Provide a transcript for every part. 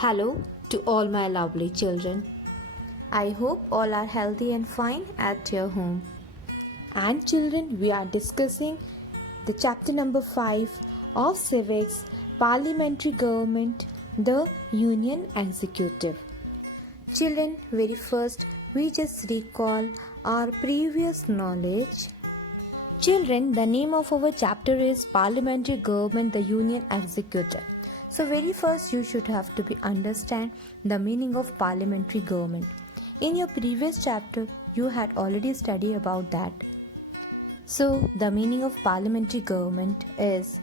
Hello to all my lovely children. I hope all are healthy and fine at your home. And children, we are discussing the chapter number 5 of Civics, Parliamentary Government, the Union Executive. Children, very first, we just recall our previous knowledge. Children, the name of our chapter is Parliamentary Government, the Union Executive. So very first you should have to understand the meaning of parliamentary government. In your previous chapter you had already studied about that. So the meaning of parliamentary government is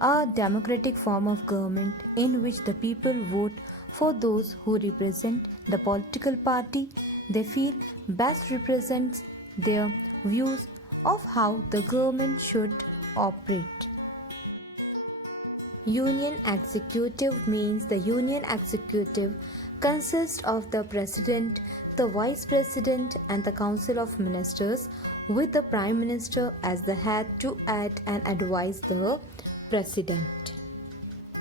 a democratic form of government in which the people vote for those who represent the political party they feel best represents their views of how the government should operate. Union Executive means the Union Executive consists of the President, the Vice President and the Council of Ministers with the Prime Minister as the head to aid and advise the President.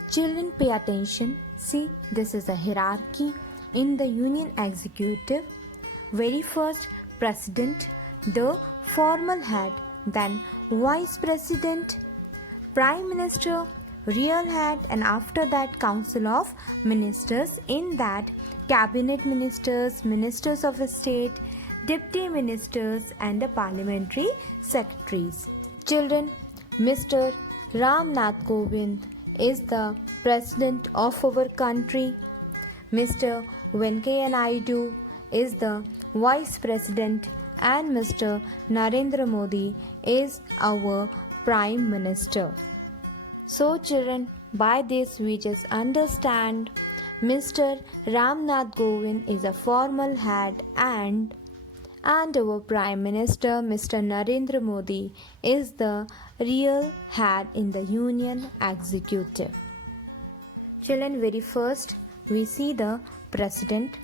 Children, pay attention. See, this is a hierarchy in the Union Executive. Very first, President, the formal head, then Vice President, Prime Minister, real head, and after that Council of Ministers. In that, Cabinet Ministers, Ministers of State, Deputy Ministers and the Parliamentary Secretaries. Children, Mr. Ram Nath Kovind is the President of our country. Mr. Venkaiah Naidu is the Vice President and Mr. Narendra Modi is our Prime Minister. So children, by this we just understand Mr. Ram Nath Kovind is a formal head and our Prime Minister Mr. Narendra Modi is the real head in the Union Executive. Children, very first we see the President.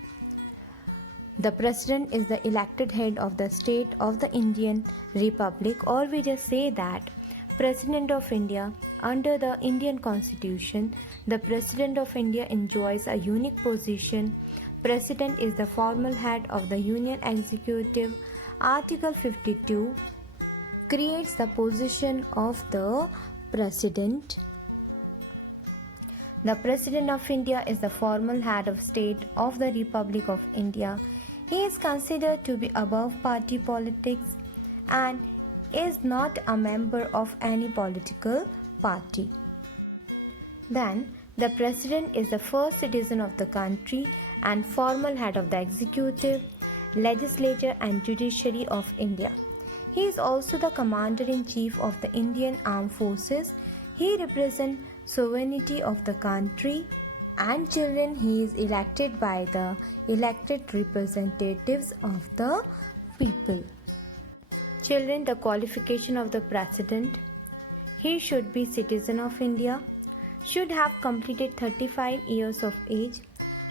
The President is the elected head of the state of the Indian Republic, or we just say that President of India. Under the Indian Constitution, the President of India enjoys a unique position. President is the formal head of the Union Executive. Article 52 creates the position of the President. The President of India is the formal head of state of the Republic of India. He is considered to be above party politics and is not a member of any political party. Then, the President is the first citizen of the country and formal head of the executive, legislature and judiciary of India. He is also the Commander-in-Chief of the Indian Armed Forces. He represents sovereignty of the country, and children, he is elected by the elected representatives of the people. Children, the qualification of the President. He should be citizen of India, should have completed 35 years of age,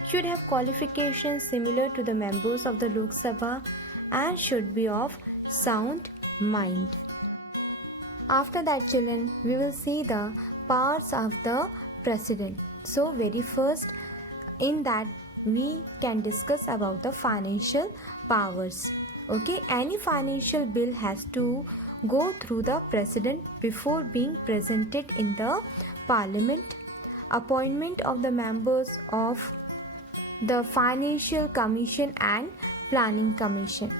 should have qualifications similar to the members of the Lok Sabha, and should be of sound mind. After that, children, we will see the powers of the President. So, very first, in that we can discuss about the financial powers. Okay, any financial bill has to go through the President before being presented in the Parliament. Appointment of the members of the Financial Commission and Planning Commission.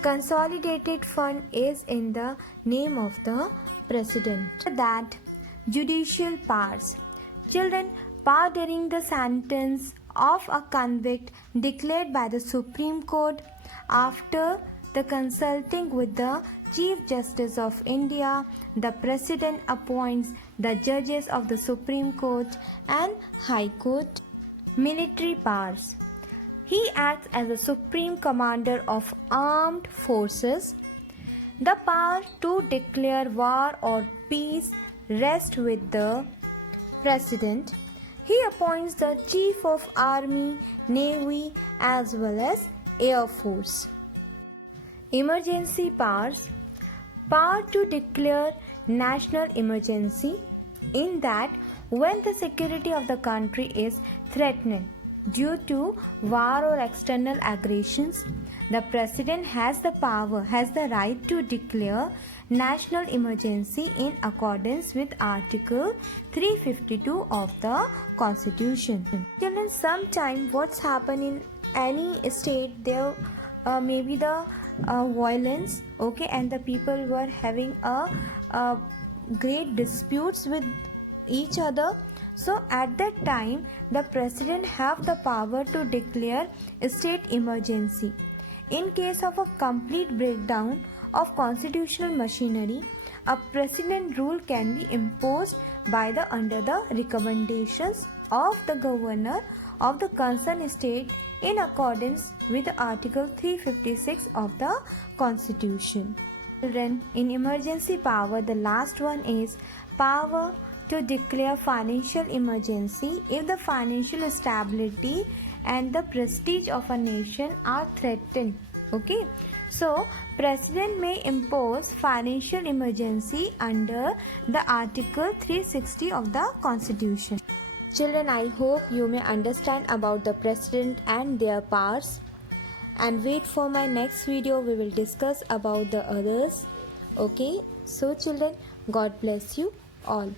Consolidated fund is in the name of the President. That judicial powers. Children, pardonning the sentence of a convict declared by the Supreme Court after the consulting with the Chief Justice of India, the President appoints the judges of the Supreme Court and High Court. Military powers. He acts as the Supreme Commander of Armed Forces. The power to declare war or peace rests with the President. He appoints the Chief of Army, Navy as well as Air Force. Emergency powers. Power to declare national emergency. In that, when the security of the country is threatened due to war or external aggressions, the President has the right to declare national emergency in accordance with Article 352 of the Constitution. Children, sometime what's happened in any state, there may be the violence, okay, and the people were having a great disputes with each other. So at that time, the President have the power to declare a state emergency. In case of a complete breakdown of constitutional machinery, a President rule can be imposed under the recommendations of the governor of the concerned state in accordance with Article 356 of the Constitution. Children, in emergency power, the last one is power to declare financial emergency if the financial stability and the prestige of a nation are threatened. Okay, so President may impose financial emergency under the Article 360 of the Constitution. Children, I hope you may understand about the President and their powers, and wait for my next video. We will discuss about the others. Okay, so children, God bless you all.